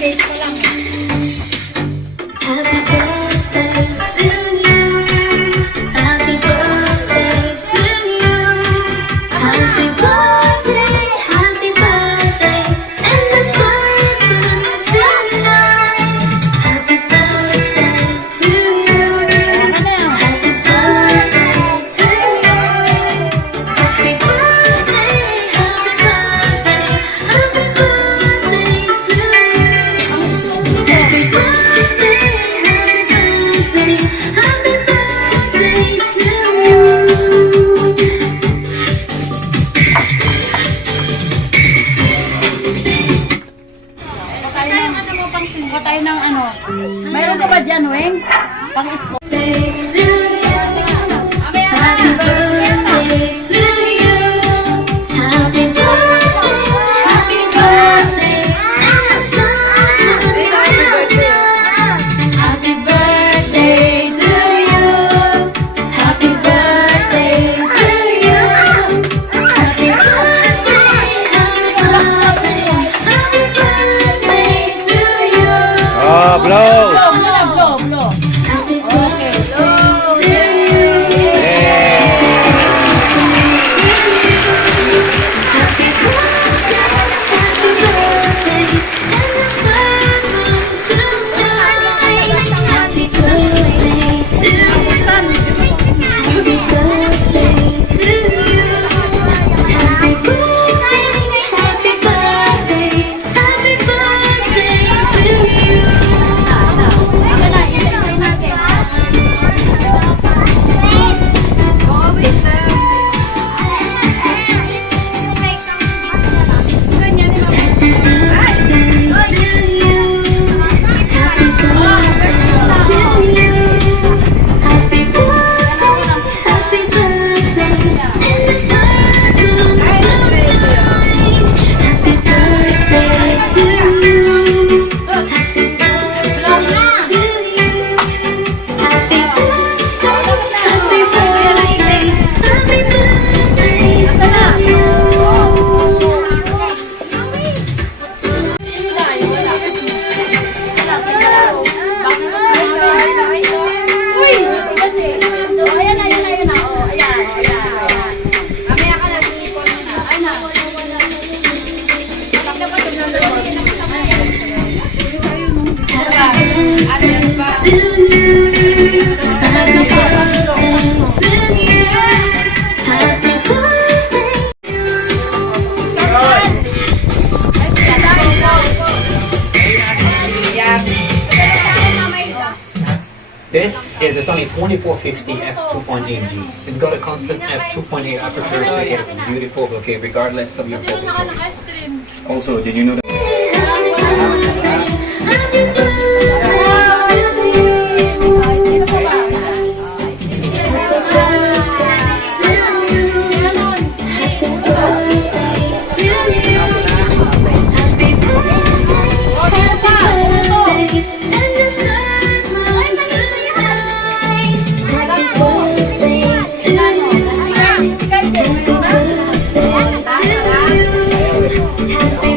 cake pa lang. Happy birthday to you. Happy birthday to you. Happy birthday, happy birthday, and let's celebrate tonight. Happy birthday to you. Happy birthday to you. Happy birthday, happy birthday, happy birthday to you. Happy birthday, happy birthday, happy birthday to you. Tayo ng ano. Mayroon ka ba dyan, Weng? Pang-isko. Birthday to you. Happy birthday to you. Happy birthday, happy birthday, and let's celebrate tonight. Happy birthday to you. Happy birthday to you. Happy birthday, happy birthday, happy birthday to you. Oh, blow! Blow, blow. Happy birthday to you. Happy birthday, happy birthday, and let's celebrate tonight. Happy birthday to you. Happy birthday to you. Happy birthday, happy birthday, happy birthday to you. This is only 2450 f2.8G. It's got a constant f2.8 aperture, so you get a beautiful bouquet regardless of your photo choice. Also, did you know that? Happy